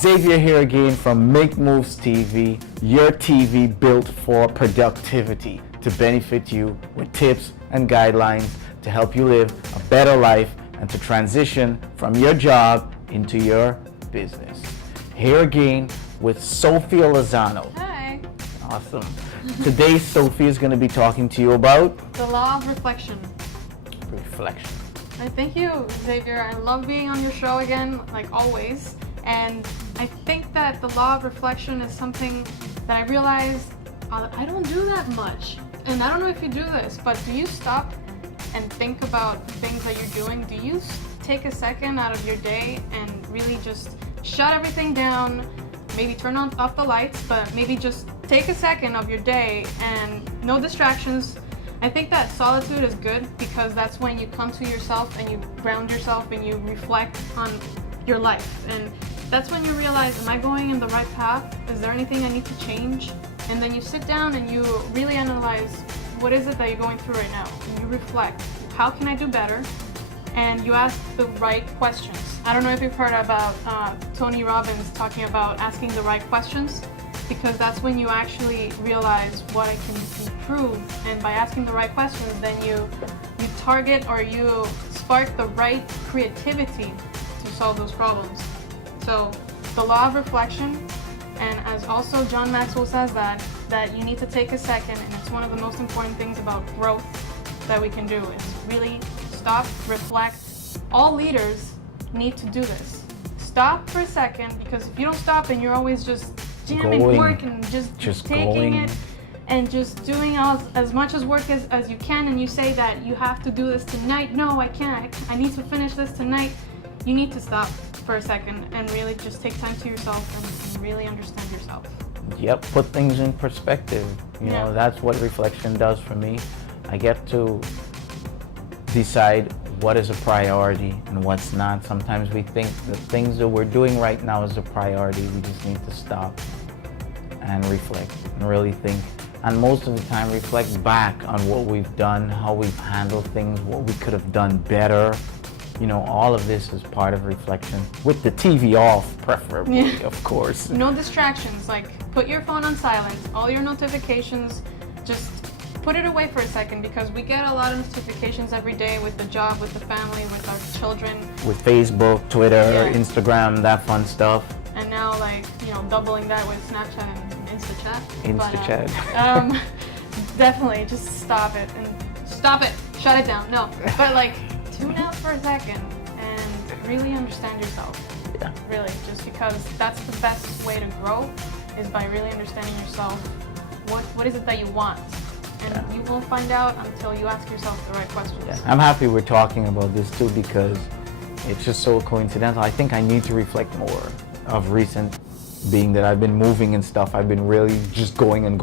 Xavier here again from Make Moves TV, your TV built for productivity to benefit you with tips and guidelines to help you live a better life and to transition from your job into your business. Here again with Sophia Lozano. Hi. Awesome. Today Sophie is going to be talking to you about The law of reflection. reflection. Thank you, Xavier. I love being on your show again, like always. And I think that the law of reflection is something that I realized I don't do that much. And I don't know if you do this, but do you stop and think about the things that you're doing? Do you take a second out of your day and really just shut everything down, maybe turn off the lights, but maybe just take a second of your day and no distractions? I think that solitude is good because that's when you come to yourself and you ground yourself and you reflect on your life. And that's when you realize, am I going in the right path? Is there anything I need to change? And then you sit down and you really analyze what is it that you're going through right now. And you reflect, how can I do better? And you ask the right questions. I don't know if you've heard about Tony Robbins talking about asking the right questions, because that's when you actually realize what I can improve. And by asking the right questions, then you target or you spark the right creativity to solve those problems. So the law of reflection, and as also John Maxwell says that you need to take a second, and it's one of the most important things about growth that we can do is really stop, reflect. All leaders need to do this. Stop for a second, because if you don't stop and you're always just jamming work and just taking going. it and just doing as much as work as you can, and you say that you have to do this tonight. No, I can't. I need to finish this tonight. You need to stop for a second and really just take time to yourself and really understand yourself. Yep, put things in perspective. You know, that's what reflection does for me. I get to decide what is a priority and what's not. Sometimes we think the things that we're doing right now is a priority. We just need to stop and reflect and really think. And most of the time reflect back on what we've done, how we've handled things, what we could have done better. You know, all of this is part of reflection, with the TV off, preferably, of course. No distractions, like put your phone on silent, all your notifications, just put it away for a second, because we get a lot of notifications every day with the job, with the family, with our children. With Facebook, Twitter, Instagram, that fun stuff. And now, like, you know, doubling that with Snapchat and Instachat. But, definitely, just stop it and stop it, shut it down. No, but like, tune out for a second and really understand yourself. Yeah. Really, just because that's the best way to grow, is by really understanding yourself. What is it that you want? And you won't find out until you ask yourself the right questions. Yeah. I'm happy we're talking about this too, because it's just so coincidental. I think I need to reflect more of recent, being that I've been moving and stuff. I've been really just going and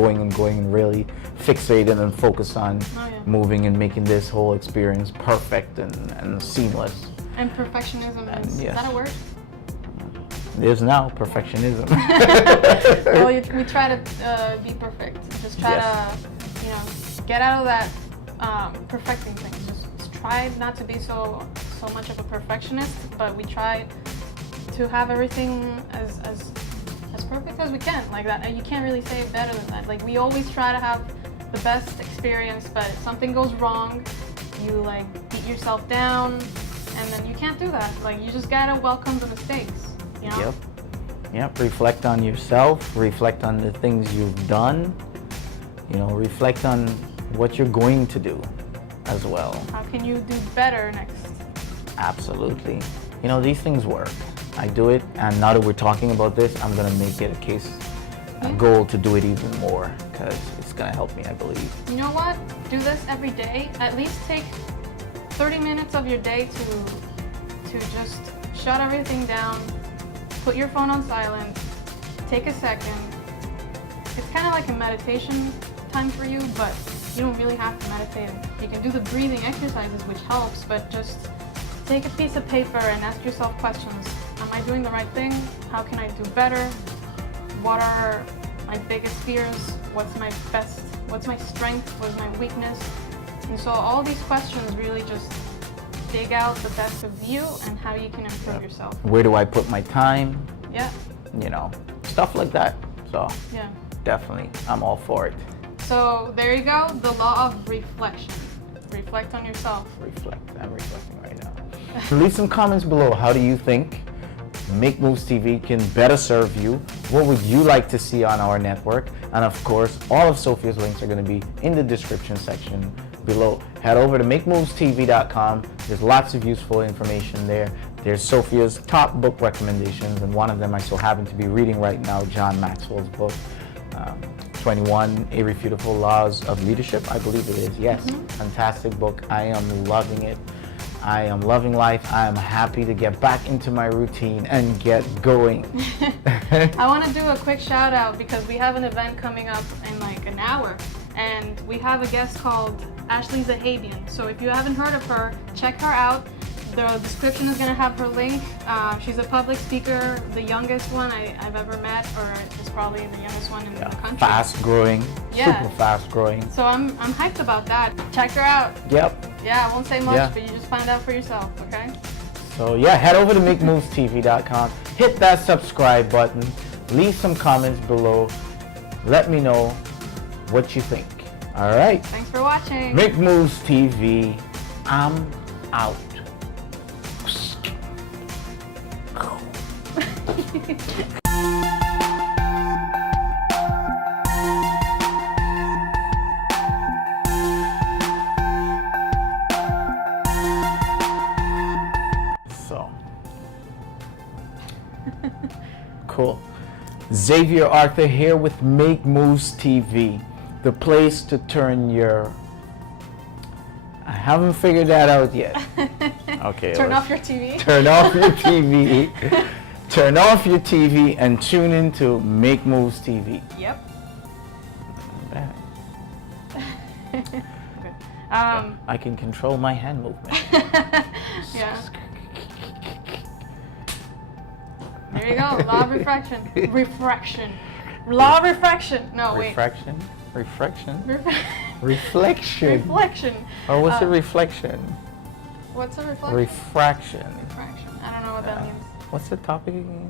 really fixated and focused on moving and making this whole experience perfect and seamless. And perfectionism, is that a word? It is now, perfectionism. Well, we try to be perfect. Just try to, you know, get out of that perfecting things. Just try not to be so much of a perfectionist, but we try to have everything as perfect as we can, like that. And you can't really say it better than that. Like, we always try to have the best experience, but if something goes wrong, you like beat yourself down, and then you can't do that. Like, you just gotta welcome the mistakes, you know? Yep, reflect on yourself, reflect on the things you've done, you know, reflect on what you're going to do as well. How can you do better next? Absolutely. You know, these things work. I do it, and now that we're talking about this, I'm gonna make it a goal to do it even more, because it's gonna help me, I believe. You know what? Do this every day. At least take 30 minutes of your day to just shut everything down, put your phone on silent, take a second. It's kind of like a meditation time for you, but you don't really have to meditate. You can do the breathing exercises, which helps, but just take a piece of paper and ask yourself questions. Am I doing the right thing? How can I do better? What are my biggest fears? What's my strength? What's my weakness? And so all these questions really just dig out the best of you and how you can improve yourself. Where do I put my time? Yeah. you know, stuff like that. So Yeah. definitely, I'm all for it. So there you go, the law of reflection. Reflect on yourself. Reflect. I'm reflecting right now. Leave some comments below. How do you think Make Moves TV can better serve you? What would you like to see on our network? And of course, all of Sophia's links are going to be in the description section below. Head over to makemovestv.com. There's lots of useful information there. There's Sophia's top book recommendations, and one of them I so happen to be reading right now, John Maxwell's book, 21 Irrefutable Laws of Leadership, I believe it is. Yes, fantastic book. I am loving it. I am loving life. I am happy to get back into my routine and get going. I want to do a quick shout out because we have an event coming up in like an hour, and we have a guest called Ashley Zahabian. So if you haven't heard of her, check her out. The description is going to have her link. She's a public speaker, the youngest one I've ever met, or is probably the youngest one in the country. Fast growing, super fast growing. So I'm hyped about that. Check her out. Yep. Yeah, I won't say much, Yeah. but you just find out for yourself, okay? So yeah, head over to makemovestv.com, hit that subscribe button, leave some comments below, let me know what you think. All right, Thanks for watching. Make Moves TV, I'm out. So cool. Xavier Arthur here with Make Moves TV, the place to turn your... I haven't figured that out yet. Okay. Turn off your TV. Turn off your TV. Turn off your TV and tune into Make Moves TV. Yep. Bad. Good. I can control my hand movement. Yeah. There you go. Law of refraction. Refraction. Law of refraction. No, wait. Refraction? Refraction? Ref- Reflection. reflection. Or what's a reflection? What's a reflection? Refraction. Refraction. I don't know what that means. What's the topic again?